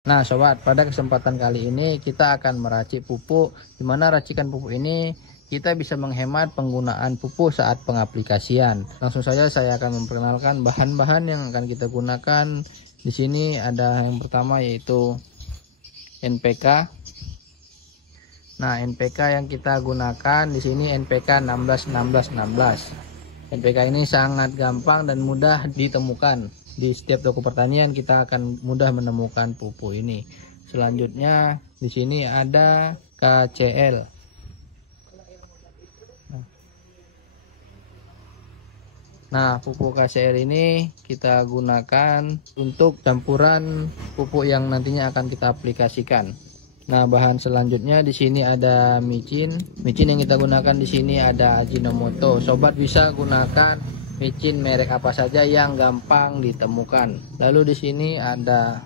Nah sobat, pada kesempatan kali ini kita akan meracik pupuk, dimana racikan pupuk ini kita bisa menghemat penggunaan pupuk saat pengaplikasian. Langsung saja saya akan memperkenalkan bahan-bahan yang akan kita gunakan. Di sini ada yang pertama yaitu NPK. Nah NPK yang kita gunakan di sini NPK 16 16 16. NPK ini sangat gampang dan mudah ditemukan. Di setiap toko pertanian kita akan mudah menemukan pupuk ini. Selanjutnya di sini ada KCL. Nah, pupuk KCL ini kita gunakan untuk campuran pupuk yang nantinya akan kita aplikasikan. Nah, bahan selanjutnya di sini ada micin. Micin yang kita gunakan di sini ada Ajinomoto. Sobat bisa gunakan micin merek apa saja yang gampang ditemukan. Lalu di sini ada,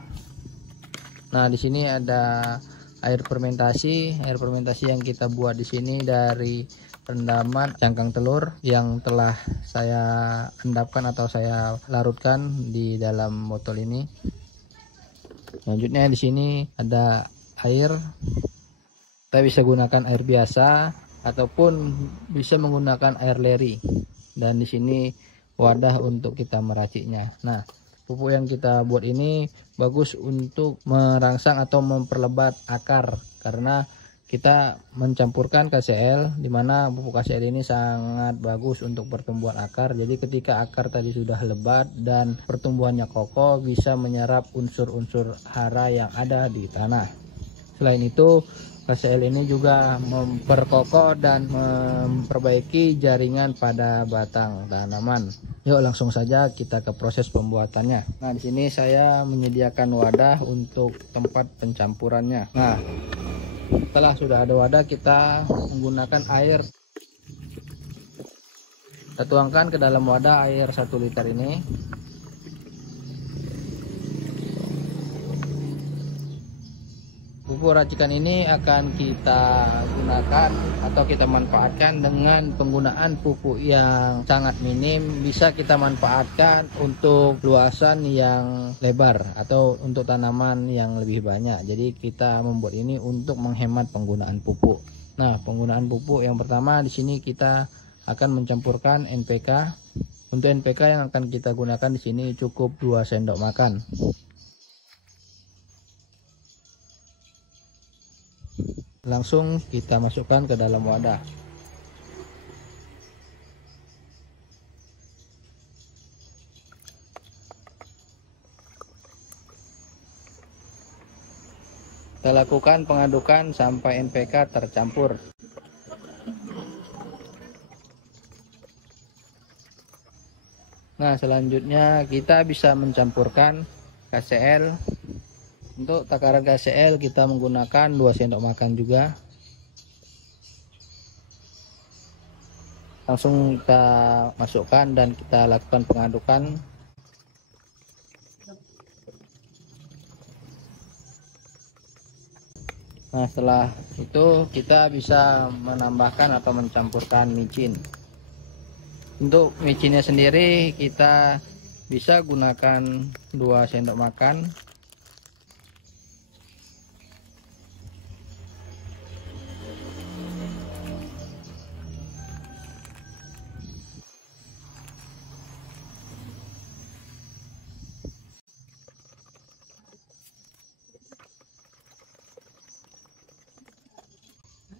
di sini ada air fermentasi. Air fermentasi yang kita buat di sini dari rendaman cangkang telur yang telah saya endapkan atau saya larutkan di dalam botol ini. Selanjutnya di sini ada air. Kita bisa gunakan air biasa ataupun bisa menggunakan air leri. Dan di sini wadah untuk kita meraciknya. Nah, pupuk yang kita buat ini bagus untuk merangsang atau memperlebat akar, karena kita mencampurkan KCL, dimana pupuk KCL ini sangat bagus untuk pertumbuhan akar. Jadi ketika akar tadi sudah lebat dan pertumbuhannya kokoh, bisa menyerap unsur-unsur hara yang ada di tanah. Selain itu, KCL ini juga memperkokoh dan memperbaiki jaringan pada batang tanaman. Yuk langsung saja kita ke proses pembuatannya. Nah, di sini saya menyediakan wadah untuk tempat pencampurannya. Nah, setelah sudah ada wadah, kita menggunakan air. Kita tuangkan ke dalam wadah air 1 liter ini. Pupuk racikan ini akan kita gunakan atau kita manfaatkan dengan penggunaan pupuk yang sangat minim. Bisa kita manfaatkan untuk luasan yang lebar atau untuk tanaman yang lebih banyak. Jadi kita membuat ini untuk menghemat penggunaan pupuk. Nah, penggunaan pupuk yang pertama di sini kita akan mencampurkan NPK. Untuk NPK yang akan kita gunakan di sini cukup 2 sendok makan. Langsung kita masukkan ke dalam wadah. Kita lakukan pengadukan sampai NPK tercampur. Nah, selanjutnya kita bisa mencampurkan KCL. Untuk takaran KCL kita menggunakan 2 sendok makan juga. Langsung kita masukkan dan kita lakukan pengadukan. Nah, setelah itu kita bisa menambahkan atau mencampurkan micin. Untuk micinnya sendiri kita bisa gunakan 2 sendok makan.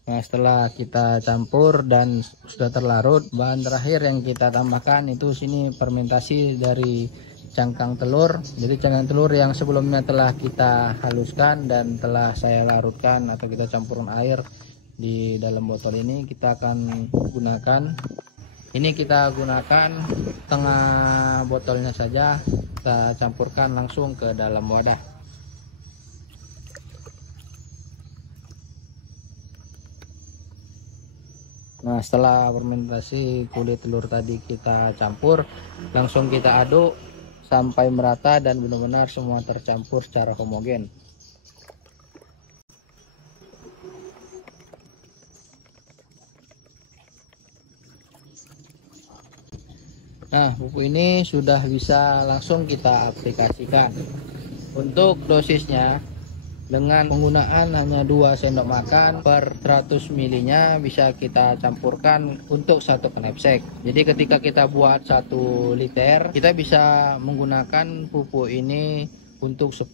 Nah, setelah kita campur dan sudah terlarut, bahan terakhir yang kita tambahkan itu sini fermentasi dari cangkang telur. Jadi cangkang telur yang sebelumnya telah kita haluskan dan telah saya larutkan atau kita campurkan air di dalam botol ini, kita akan gunakan. Ini kita gunakan setengah botolnya saja, kita campurkan langsung ke dalam wadah. Nah, setelah fermentasi kulit telur tadi kita campur, langsung kita aduk sampai merata dan benar-benar semua tercampur secara homogen. Nah, pupuk ini sudah bisa langsung kita aplikasikan. Untuk dosisnya Dengan penggunaan hanya 2 sendok makan per 100 ml bisa kita campurkan untuk 1 knapsack. Jadi ketika kita buat 1 liter, kita bisa menggunakan pupuk ini untuk 10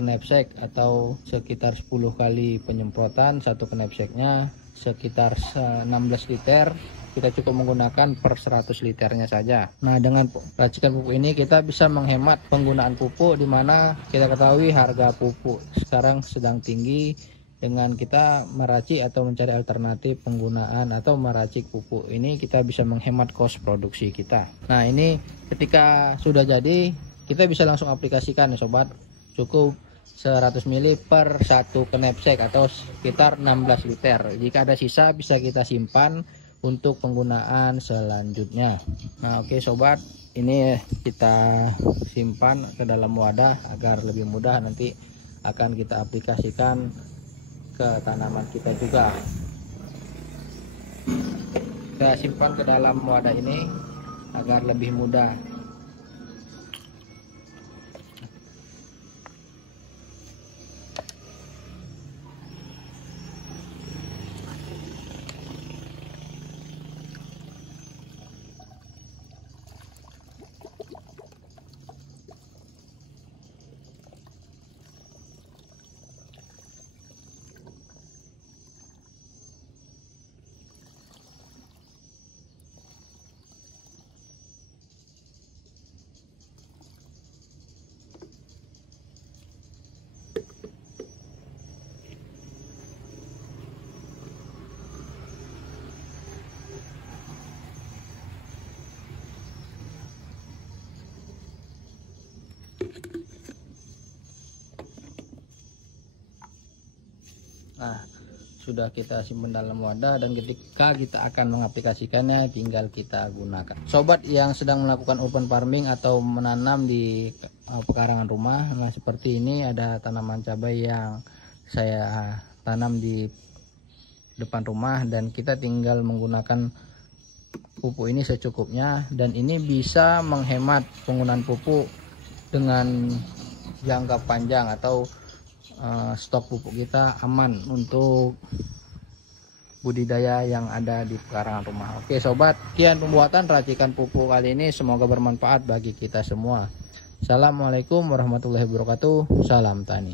knapsack atau sekitar 10 kali penyemprotan. 1 knapsacknya sekitar 16 liter. Kita cukup menggunakan per 100 liternya saja. Nah, dengan racikan pupuk ini kita bisa menghemat penggunaan pupuk, di mana kita ketahui harga pupuk sekarang sedang tinggi. Dengan kita meracik atau mencari alternatif penggunaan atau meracik pupuk ini, kita bisa menghemat kos produksi kita. Nah, ini ketika sudah jadi, kita bisa langsung aplikasikan ya sobat. Cukup 100 ml per 1 knapsack atau sekitar 16 liter. Jika ada sisa bisa kita simpan untuk penggunaan selanjutnya. Nah, oke sobat, ini kita simpan ke dalam wadah agar lebih mudah nanti akan kita aplikasikan ke tanaman kita juga. Kita simpan ke dalam wadah ini agar lebih mudah. Nah, sudah kita simpan dalam wadah, dan ketika kita akan mengaplikasikannya tinggal kita gunakan. Sobat yang sedang melakukan urban farming atau menanam di pekarangan rumah, nah seperti ini ada tanaman cabai yang saya tanam di depan rumah, dan kita tinggal menggunakan pupuk ini secukupnya, dan ini bisa menghemat penggunaan pupuk dengan jangka panjang, atau stok pupuk kita aman untuk budidaya yang ada di pekarangan rumah. Oke sobat, sekian pembuatan racikan pupuk kali ini, semoga bermanfaat bagi kita semua. Assalamualaikum warahmatullahi wabarakatuh. Salam tani.